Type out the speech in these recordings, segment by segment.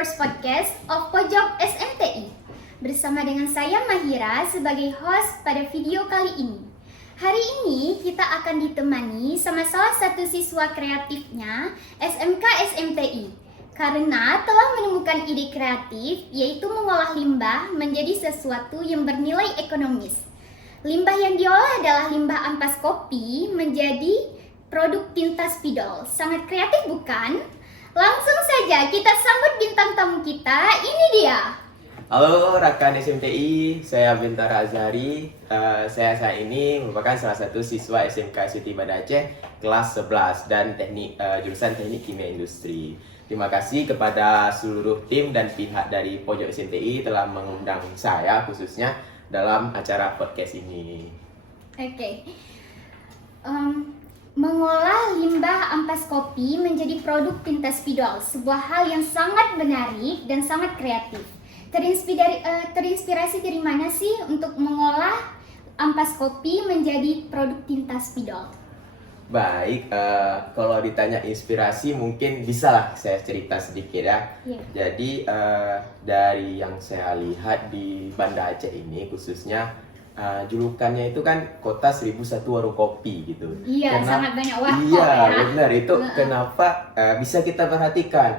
first podcast of Pojok SMTI. Bersama dengan saya Mahira sebagai host pada video kali ini. Hari ini kita akan ditemani sama salah satu siswa kreatifnya SMK SMTI. Karena telah menemukan ide kreatif yaitu mengolah limbah menjadi sesuatu yang bernilai ekonomis. Limbah yang diolah adalah limbah ampas kopi menjadi produk tinta spidol. Sangat kreatif bukan? Langsung saja kita sambut bintang tamu kita, ini dia. Halo rekan SMTI, saya Bintara Azhari. Saya saat ini merupakan salah satu siswa SMK SMTI Banda Aceh kelas 11 dan jurusan Teknik Kimia Industri. Terima kasih kepada seluruh tim dan pihak dari Pojok SMTI telah mengundang saya khususnya dalam acara podcast ini. Oke. Mengolah limbah ampas kopi menjadi produk tinta spidol, sebuah hal yang sangat menarik dan sangat kreatif. Terinspirasi dari mana sih untuk mengolah ampas kopi menjadi produk tinta spidol? Baik, kalau ditanya inspirasi mungkin bisa lah saya cerita sedikit ya. Yeah. Jadi dari yang saya lihat di Banda Aceh ini khususnya julukannya itu kan kota 1001 warung kopi gitu. Iya, sangat banyak warkop iya, ya. benar itu. Kenapa bisa kita perhatikan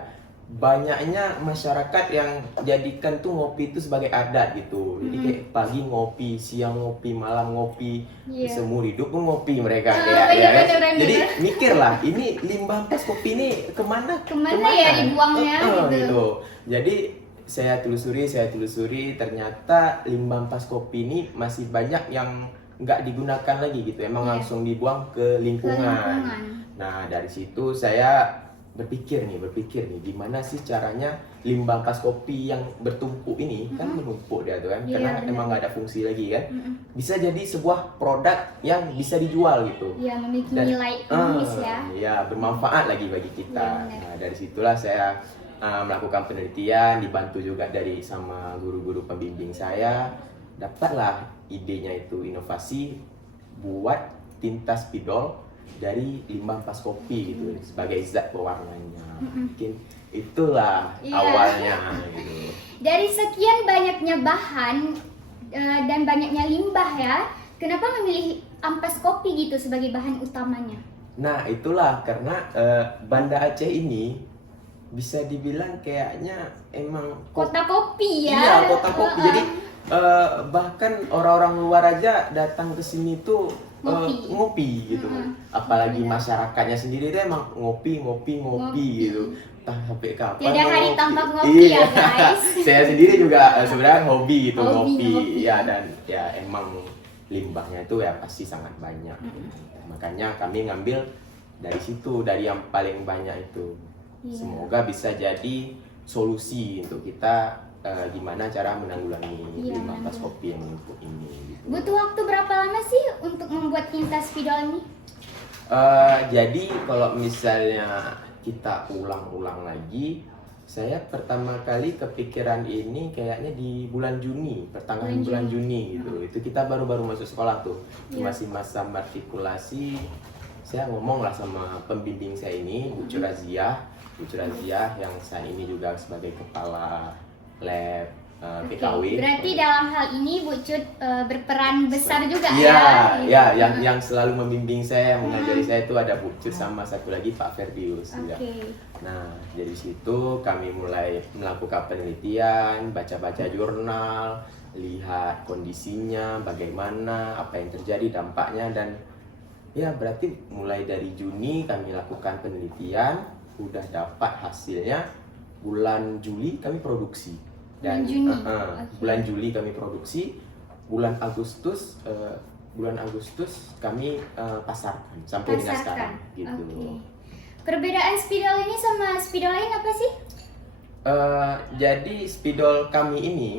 banyaknya masyarakat yang jadikan tuh ngopi itu sebagai adat gitu. Jadi kayak pagi ngopi, siang ngopi, malam ngopi, seumur hidup pun ngopi mereka kayak ya. Jadi mikirlah ini limbah ampas kopi ini kemana ya dibuangnya gitu. Jadi saya telusuri ternyata limbah ampas kopi ini masih banyak yang nggak digunakan lagi gitu, emang langsung dibuang ke lingkungan. Nah dari situ saya berpikir nih gimana sih caranya limbah ampas kopi yang bertumpuk ini kan menumpuk dia tuh kan, karena emang nggak ada fungsi lagi kan, bisa jadi sebuah produk yang bisa dijual gitu. Iya, memiliki nilai ekonomis ya. Iya, bermanfaat lagi bagi kita. Nah dari situlah saya melakukan penelitian, dibantu juga dari sama guru-guru pembimbing saya, dapatlah idenya itu inovasi buat tinta spidol dari limbah ampas kopi gitu sebagai zat pewarnanya. Mungkin itulah awalnya gitu. Dari sekian banyaknya bahan dan banyaknya limbah ya, kenapa memilih ampas kopi gitu sebagai bahan utamanya? Nah itulah karena Banda Aceh ini bisa dibilang kayaknya emang kota kopi ya. Iya, kota kopi. Jadi bahkan orang-orang luar aja datang ke sini tuh ngopi gitu. Apalagi masyarakatnya sendiri tuh emang ngopi gitu. Entah sampai kapan. Tidak hari tanpa ngopi ya guys. Saya sendiri juga sebenarnya hobi gitu, ngopi. Ya dan ya emang limbahnya itu ya pasti sangat banyak. Makanya kami ngambil dari situ, dari yang paling banyak itu. Semoga bisa jadi solusi untuk kita gimana cara menanggulangi limbah ampas kopi yang menumpuk ini gitu. Butuh waktu berapa lama sih untuk membuat tinta spidol ini? Jadi kalau misalnya kita ulang-ulang lagi, saya pertama kali kepikiran ini kayaknya di bulan Juni, pertengahan bulan Juni gitu. Itu kita baru-baru masuk sekolah tuh, masih masa matrikulasi. Saya ngomong lah sama pembimbing saya ini, Bu Razia yang saat ini juga sebagai kepala lab PKW. Berarti dalam hal ini Bu Cut berperan besar juga ya? Iya, yang selalu membimbing saya, mengajari saya itu ada Bu Cut sama satu lagi Pak Ferdius. Nah, dari situ kami mulai melakukan penelitian, baca-baca jurnal, lihat kondisinya, bagaimana, apa yang terjadi, dampaknya, dan ya berarti mulai dari Juni kami lakukan penelitian. Udah dapat hasilnya bulan Juli kami produksi dan bulan Juli kami produksi, bulan Agustus kami pasarkan sampai dengan sekarang gitu. Perbedaan spidol ini sama spidol lain apa sih? Jadi spidol kami ini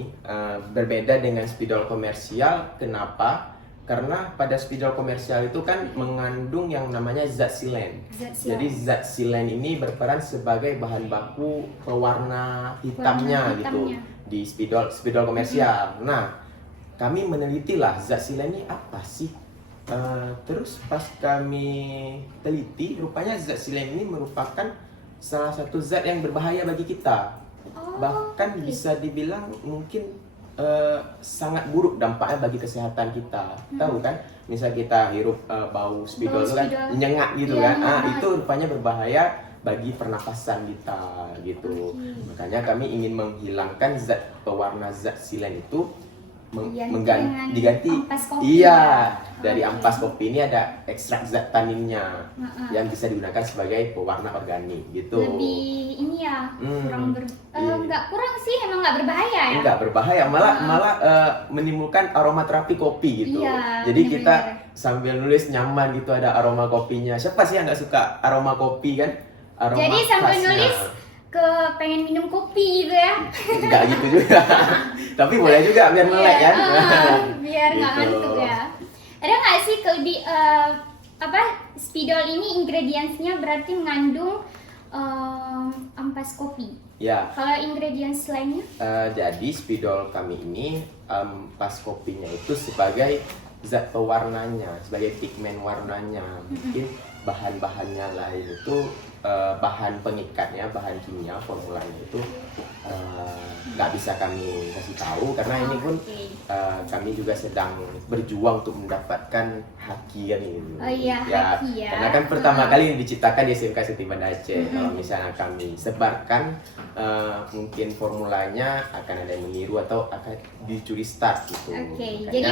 berbeda dengan spidol komersial. Kenapa? Karena pada spidol komersial itu kan mengandung yang namanya zat silen. Jadi zat silen ini berperan sebagai bahan baku pewarna hitamnya gitu di spidol komersial. Nah, kami meneliti lah zat silen ini apa sih? Terus pas kami teliti, rupanya zat silen ini merupakan salah satu zat yang berbahaya bagi kita. bahkan bisa dibilang mungkin sangat buruk dampaknya bagi kesehatan kita. Tahu kan, misal kita hirup bau spidol itu kan nyengat gitu kan, itu rupanya berbahaya bagi pernapasan kita gitu. Makanya kami ingin menghilangkan zat pewarna zat silen itu, diganti ampas kopi. Dari ampas kopi ini ada ekstrak zat taninnya yang bisa digunakan sebagai pewarna organik gitu. Lebih ini ya, nggak kurang sih, emang nggak berbahaya ya? Nggak berbahaya, malah menimbulkan aromaterapi kopi gitu. Jadi kita sambil nulis nyaman gitu, ada aroma kopinya. Siapa sih yang nggak suka aroma kopi kan? Aroma jadi sambil khasnya. nulis pengen minum kopi gitu ya? Enggak gitu juga. Tapi boleh juga biar melek kan? Biar nggak Gitu. ngantuk ya. Ada nggak sih spidol ini ingredientsnya berarti mengandung ampas kopi? Ya. Kalau ingredients lainnya? Jadi spidol kami ini ampas kopinya itu sebagai zat pewarnanya, sebagai pigmen warnanya. Mungkin bahan-bahannya lain itu bahan pengikatnya, bahan kimia, formulanya itu nggak bisa kami kasih tahu karena ini pun kami juga sedang berjuang untuk mendapatkan haki kan gitu. Haki ya. Karena kan pertama kali diciptakan di SMK Siti Banda Aceh. Kalau misalnya kami sebarkan, mungkin formulanya akan ada yang meniru atau akan dicuri start gitu. Jadi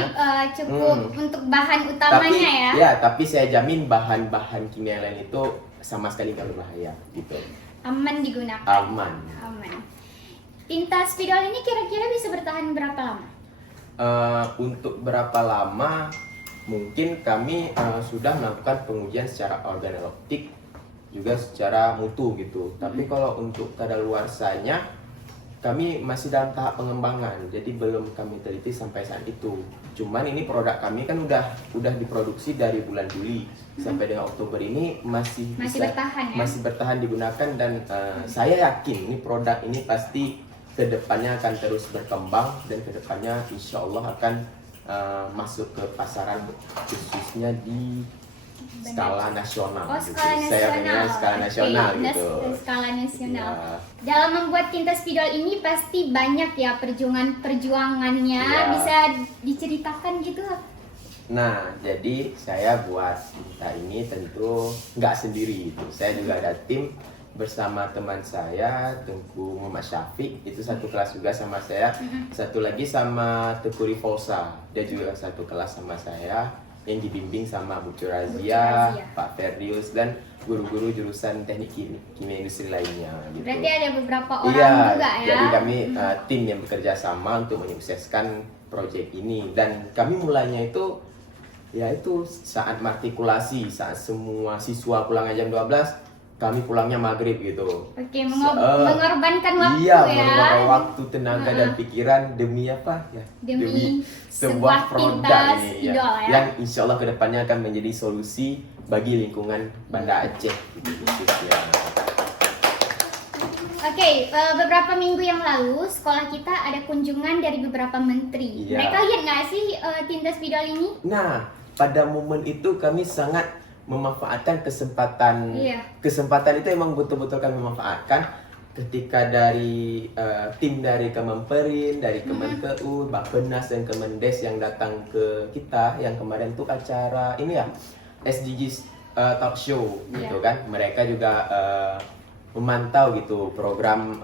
cukup untuk bahan utamanya tapi saya jamin bahan-bahan kimia lain itu sama sekali nggak berbahaya gitu. Aman digunakan. Aman. Tinta spidol ini kira-kira bisa bertahan berapa lama? Untuk berapa lama? Mungkin kami sudah melakukan pengujian secara organoleptik juga secara mutu gitu. Tapi kalau untuk kadaluarsanya kami masih dalam tahap pengembangan, jadi belum kami teliti sampai saat itu. Cuman ini produk kami kan udah diproduksi dari bulan Juli sampai dengan Oktober ini masih bertahan ya? Masih bertahan digunakan dan saya yakin ini produk ini pasti kedepannya akan terus berkembang dan kedepannya insya Allah akan masuk ke pasaran khususnya di skala nasional. Skala nasional. Saya pengennya skala nasional gitu. Skala nasional. Dalam membuat tinta spidol ini pasti banyak ya perjuangannya. Bisa diceritakan gitu? Nah, jadi saya buat tinta ini tentu nggak sendiri itu. Saya juga ada tim bersama teman saya, Tengku Muhammad Syafiq, itu satu kelas juga sama saya. Satu lagi sama Teku Rifolsa, dia juga satu kelas sama saya, yang dibimbing sama Bu Razia, Pak Ferdius, dan guru-guru jurusan teknik kimia industri lainnya gitu. Berarti ada beberapa orang juga ya? Jadi kami tim yang bekerja sama untuk menyukseskan proyek ini. Dan kami mulainya itu saat matrikulasi, saat semua siswa pulangnya jam 12, kami pulangnya maghrib gitu. Oke, mengorbankan waktu mengorbankan waktu, tenaga dan pikiran demi apa ya? Demi sebuah produk ini spidol, yang insya Allah kedepannya akan menjadi solusi bagi lingkungan Banda Aceh gitu, khususnya. Oke, beberapa minggu yang lalu sekolah kita ada kunjungan dari beberapa menteri. Mereka lihat nggak sih tinta spidol ini? Nah, pada momen itu kami sangat memanfaatkan kesempatan. Kesempatan itu emang betul-betul kami memanfaatkan ketika dari tim dari Kemenperin, dari Kemenkeu, Bappenas dan Kemendes yang datang ke kita yang kemarin tuh acara ini ya SDGs talk show gitu kan. Mereka juga memantau gitu program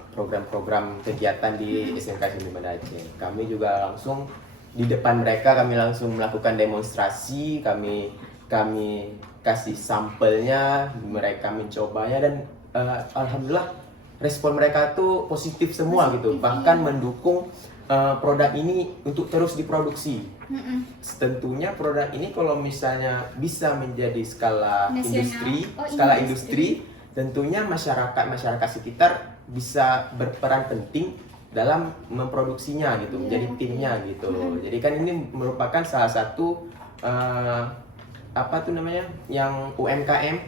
kegiatan di SMK Siti Banda Aceh. Kami juga langsung di depan mereka kami langsung melakukan demonstrasi, kami kasih sampelnya, mereka mencobanya dan alhamdulillah respon mereka tuh positif semua gitu, bahkan mendukung produk ini untuk terus diproduksi. Tentunya produk ini kalau misalnya bisa menjadi skala industri, tentunya masyarakat sekitar bisa berperan penting dalam memproduksinya gitu, menjadi timnya gitu. Jadi kan ini merupakan salah satu yang UMKM.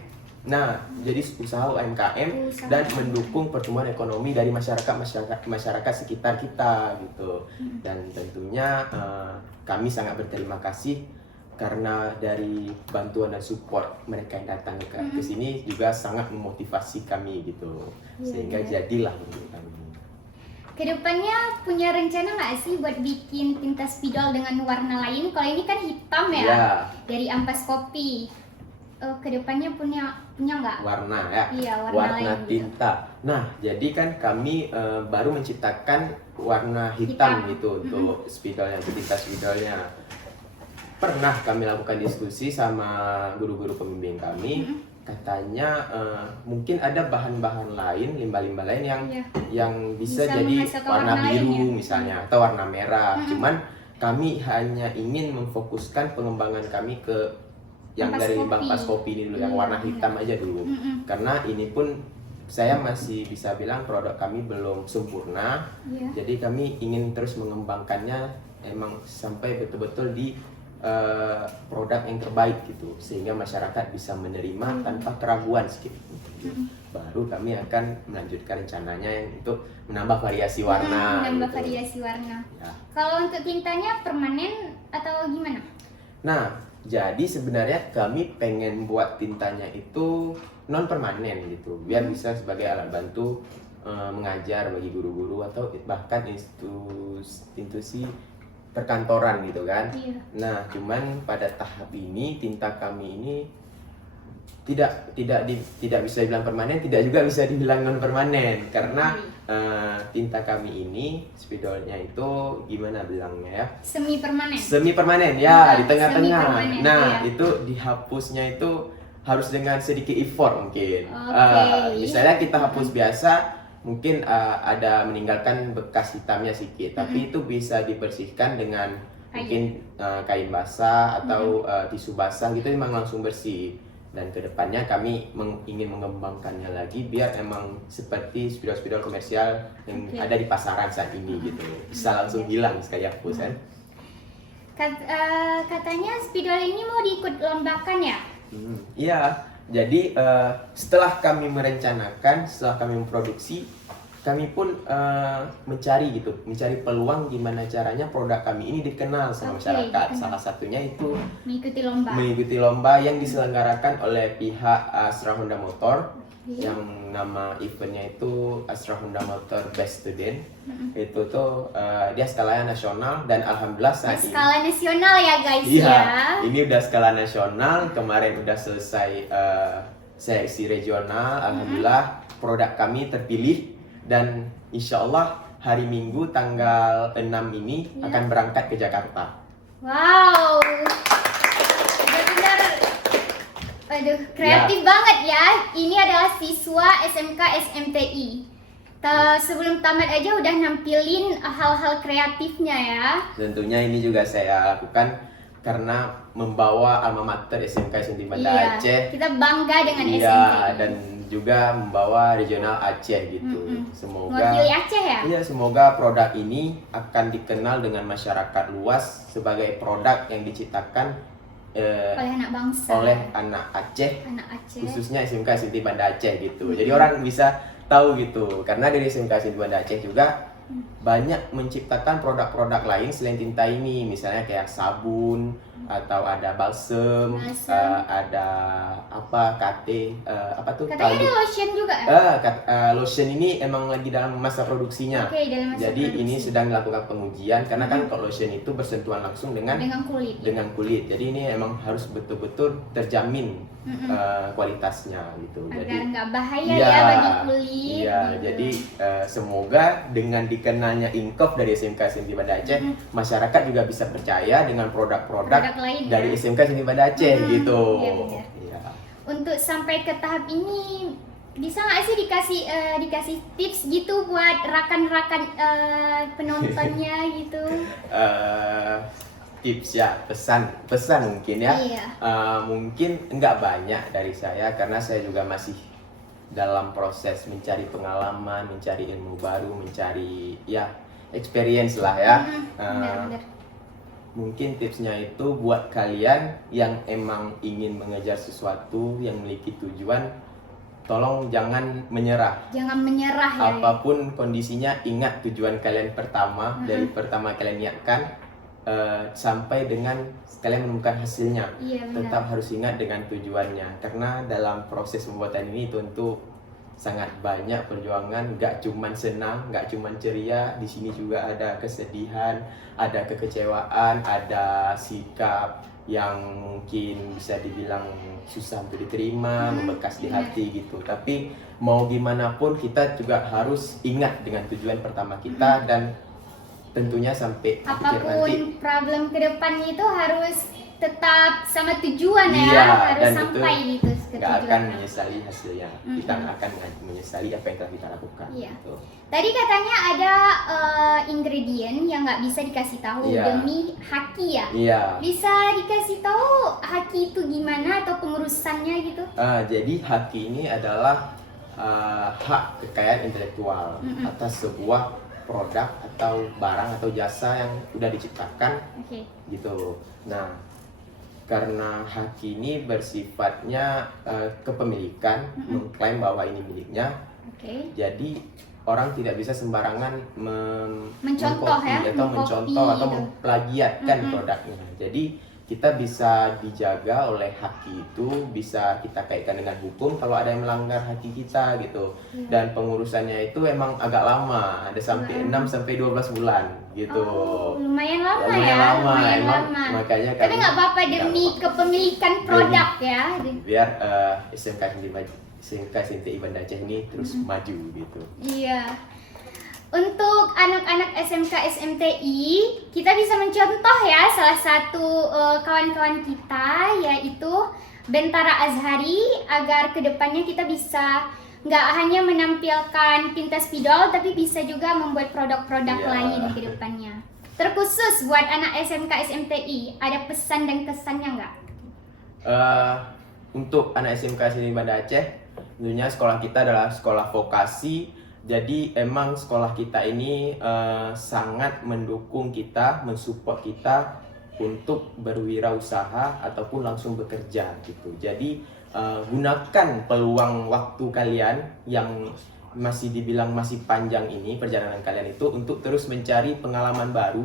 Nah, jadi usaha UMKM dan mendukung pertumbuhan ekonomi dari masyarakat sekitar kita gitu. Dan tentunya kami sangat berterima kasih karena dari bantuan dan support mereka yang datang ke sini juga sangat memotivasi kami gitu. Sehingga jadilah untuk kami. Kedepannya punya rencana nggak sih buat bikin tinta spidol dengan warna lain? Kalau ini kan hitam ya, Iya. dari ampas kopi. Kedepannya punya nggak? Warna ya. Iya, warna warna lain gitu. tinta. Nah, jadi kan kami baru menciptakan warna hitam gitu untuk spidolnya, tinta spidolnya. Pernah kami lakukan diskusi sama guru-guru pembimbing kami. Katanya mungkin ada bahan-bahan lain, limbah-limbah lain yang bisa Bisa jadi menghasilkan warna warna lain biru ya? misalnya atau warna merah. Cuman kami hanya ingin memfokuskan pengembangan kami ke yang Ampas dari kopi. ampas kopi ini dulu, yang warna hitam aja dulu. Karena ini pun saya masih bisa bilang produk kami belum sempurna. Iya. Jadi kami ingin terus mengembangkannya emang sampai betul-betul di produk yang terbaik gitu, sehingga masyarakat bisa menerima tanpa keraguan sedikit. Baru kami akan melanjutkan rencananya yang untuk menambah variasi warna. Menambah gitu. variasi warna. Ya. Kalau untuk tintanya permanen atau gimana? Nah, jadi sebenarnya kami pengen buat tintanya itu non permanen gitu, biar bisa sebagai alat bantu mengajar bagi guru-guru atau bahkan institusi perkantoran gitu kan. Iya. Nah, cuman pada tahap ini tinta kami ini tidak bisa dibilang permanen, tidak juga bisa dibilang non permanen karena tinta kami ini spidolnya itu gimana bilangnya ya? Semi permanen. Semi permanen ya, di tengah-tengah. semi-permanen, Nah, iya. itu dihapusnya itu harus dengan sedikit effort mungkin. Oke. Misalnya kita hapus biasa, mungkin ada meninggalkan bekas hitamnya sedikit, tapi itu bisa dibersihkan dengan mungkin kain basah atau tisu basah gitu, memang langsung bersih. Dan kedepannya kami ingin mengembangkannya lagi biar emang seperti spidol-spidol komersial yang ada di pasaran saat ini gitu, bisa langsung hilang sekali hapus kan. Katanya spidol ini mau diikut lombakan ya? Iya, jadi setelah kami merencanakan, setelah kami memproduksi, kami pun mencari peluang gimana caranya produk kami ini dikenal sama masyarakat. Salah satunya itu mengikuti lomba yang diselenggarakan oleh pihak Astra Honda Motor, yang nama eventnya itu Astra Honda Motor Best Student. Itu tuh dia skalanya nasional dan alhamdulillah saat ini skala nasional ya guys iya, ya. ini udah skala nasional, kemarin udah selesai seleksi regional, alhamdulillah produk kami terpilih dan insya Allah hari Minggu tanggal 6 ini akan berangkat ke Jakarta. Wow, benar-benar, aduh kreatif banget ya. Ini adalah siswa SMK SMTI. Sebelum tamat aja udah nampilin hal-hal kreatifnya ya. Tentunya ini juga saya lakukan karena membawa alma mater SMK SMT Banda Aceh. Kita bangga dengan SMTI. Iya, dan juga membawa regional Aceh gitu. Semoga mewakili Aceh ya? Iya, semoga produk ini akan dikenal dengan masyarakat luas sebagai produk yang diciptakan oleh anak bangsa. oleh anak Aceh, khususnya SMK SMT Banda Aceh gitu. Jadi orang bisa tahu gitu. Karena dari SMK SMT Banda Aceh juga banyak menciptakan produk-produk lain selain tinta ini, misalnya kayak sabun atau ada balsem, ada apa apa tuh? Katanya ada lotion juga. Lotion ini emang lagi dalam masa produksinya. Dalam masa Jadi produksi. ini sedang dilakukan pengujian karena kan kalau lotion itu bersentuhan langsung dengan kulit. Jadi ini emang harus betul-betul terjamin kualitasnya gitu. Agar jadi nggak bahaya ya bagi kulit. Iya, gitu. jadi semoga dengan dikenalnya Inkov dari SMK SMT Banda Aceh, masyarakat juga bisa percaya dengan produk-produk lain dari ya? SMK SMT Banda Aceh gitu. Iya, benar. Iya. Untuk sampai ke tahap ini bisa nggak sih dikasih tips gitu buat rakan-rakan penontonnya gitu? Tips ya, pesan mungkin ya. Iya. Mungkin nggak banyak dari saya karena saya juga masih dalam proses mencari pengalaman, mencari ilmu baru, mencari ya experience lah ya. Benar-benar. Mungkin tipsnya itu buat kalian yang emang ingin mengejar sesuatu, yang memiliki tujuan, tolong jangan menyerah. Jangan menyerah ya. Apapun kondisinya, ingat tujuan kalian pertama, dari pertama kalian niatkan sampai dengan kalian menemukan hasilnya. Iya, benar. Tetap harus ingat dengan tujuannya, karena dalam proses pembuatan ini tentu sangat banyak perjuangan, nggak cuman senang, nggak cuman ceria, di sini juga ada kesedihan, ada kekecewaan, ada sikap yang mungkin bisa dibilang susah untuk diterima, membekas di hati gitu. Tapi mau gimana pun kita juga harus ingat dengan tujuan pertama kita dan tentunya sampai akhir nanti. Apapun problem ke depannya itu harus tetap sama tujuan ya, Iya, harus dan sampai gitu ke nggak akan tujuan. menyesali hasilnya. Kita nggak akan menyesali apa yang telah kita lakukan. Iya. Gitu. Tadi katanya ada ingredient yang nggak bisa dikasih tahu Iya. demi haki ya. Iya. Bisa dikasih tahu haki itu gimana atau pengurusannya gitu? Jadi haki ini adalah hak kekayaan intelektual atas sebuah produk atau barang atau jasa yang udah diciptakan Oke. gitu. Nah, karena haki ini bersifatnya kepemilikan, mengklaim bahwa ini miliknya, Oke. jadi orang tidak bisa sembarangan Mencontoh ya, atau mengcopy mencontoh atau gitu. memplagiatkan produknya. Jadi kita bisa dijaga oleh haki itu, bisa kita kaitkan dengan hukum kalau ada yang melanggar haki kita gitu. Dan pengurusannya itu emang agak lama, ada sampai 6 sampai 12 bulan gitu. Oh, lumayan lama Lumayan ya, lama, lumayan emang lama. makanya Tapi nggak apa-apa demi kepemilikan produk ya. biar SMK SNTI Banda Aceh ini terus maju gitu. Iya. Untuk anak-anak SMK SMTI, kita bisa mencontoh ya salah satu kawan-kawan kita, yaitu Bentara Azhari, agar kedepannya kita bisa nggak hanya menampilkan tinta spidol, tapi bisa juga membuat produk-produk Iya. lain ke depannya. Terkhusus buat anak SMK SMTI, ada pesan dan kesannya nggak? Untuk anak SMK SNTI Banda Aceh, tentunya sekolah kita adalah sekolah vokasi. Jadi emang sekolah kita ini sangat mendukung kita, mensupport kita untuk berwirausaha ataupun langsung bekerja gitu. Jadi gunakan peluang waktu kalian yang masih dibilang masih panjang ini, perjalanan kalian itu untuk terus mencari pengalaman baru,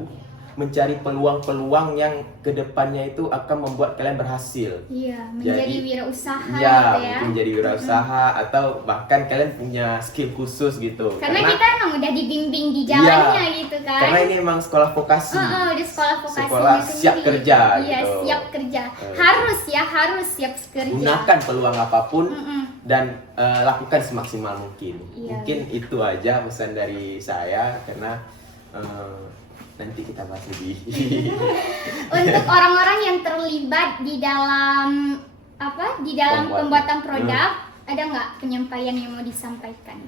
mencari peluang-peluang yang kedepannya itu akan membuat kalian berhasil. Iya, menjadi Jadi, wirausaha Ya, gitu ya. mungkin jadi wirausaha atau bahkan kalian punya skill khusus gitu. Karena kita emang udah dibimbing di jalannya gitu kan. Karena ini emang sekolah vokasi. Udah sekolah vokasinya Sekolah sendiri. siap kerja Iya, gitu. siap kerja. Harus siap kerja. Gunakan peluang apapun Mm-mm. dan lakukan semaksimal mungkin. Iya. Mungkin itu aja pesan dari saya karena nanti kita bahas lebih. Untuk orang-orang yang terlibat di dalam pembuatan produk, ada nggak penyampaian yang mau disampaikan?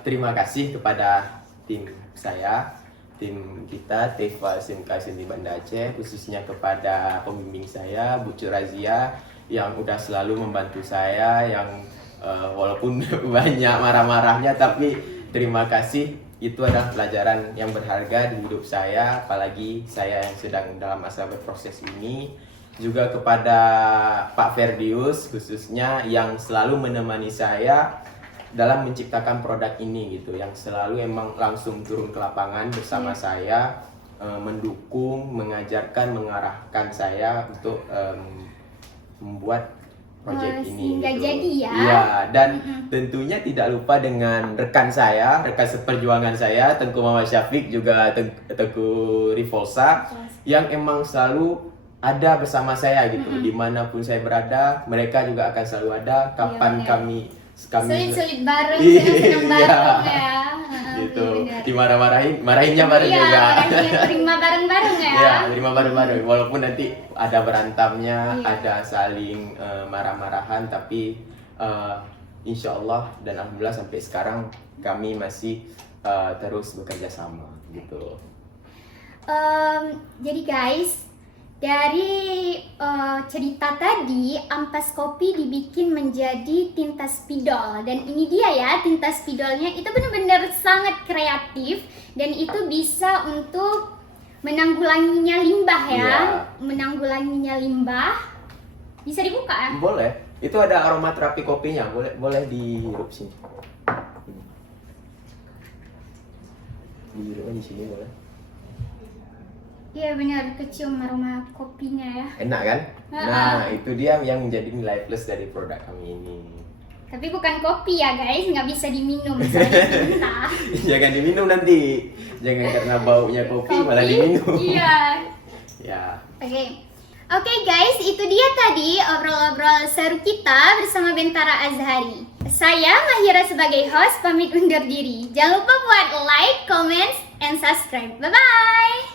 Terima kasih kepada tim saya, tim kita Teva SMK SNTI Banda Aceh, khususnya kepada pembimbing saya Bu Razia yang udah selalu membantu saya, yang walaupun banyak marah-marahnya tapi terima kasih. Itu adalah pelajaran yang berharga di hidup saya, apalagi saya yang sedang dalam masa berproses ini. Juga kepada Pak Ferdius khususnya yang selalu menemani saya dalam menciptakan produk ini gitu, yang selalu emang langsung turun ke lapangan bersama saya, mendukung, mengajarkan, mengarahkan saya untuk membuat proyek ini sehingga gitu. jadi ya. Iya, dan tentunya tidak lupa dengan rekan saya, rekan seperjuangan saya, Tengku Muhammad Syafiq, juga Tengku Rivolsa, yang emang selalu ada bersama saya gitu. Dimanapun saya berada, mereka juga akan selalu ada. Kapan Iya, kami sulit-sulit bareng, Iya. senang-senang bareng ya. gitu, Benar. marahinnya bareng Iya, juga. orangnya terima bareng-bareng ya. Ya, terima bareng-bareng. Walaupun nanti ada berantamnya, Iya. ada saling marah-marahan, tapi insya Allah dan alhamdulillah sampai sekarang kami masih terus bekerja sama gitu. Jadi guys, dari cerita tadi, ampas kopi dibikin menjadi tinta spidol. Dan ini dia ya, tinta spidolnya itu benar-benar sangat kreatif. Dan itu bisa untuk menanggulanginya limbah ya. Iya. Menanggulanginya limbah. Bisa dibuka ya? Boleh. Itu ada aromaterapi kopinya, boleh dihirup sini. Dihirup di sini boleh. Iya benar, kecium aroma kopinya ya. Enak kan? Ha-ha. Nah, itu dia yang menjadi nilai plus dari produk kami ini. Tapi bukan kopi ya guys, nggak bisa diminum soalnya cinta. Jangan diminum nanti. Jangan karena baunya kopi malah diminum. Iya. Ya. Oke guys, itu dia tadi obrol-obrol seru kita bersama Bentara Azhari. Saya Mahira sebagai host pamit undur diri. Jangan lupa buat like, comment, and subscribe. Bye-bye!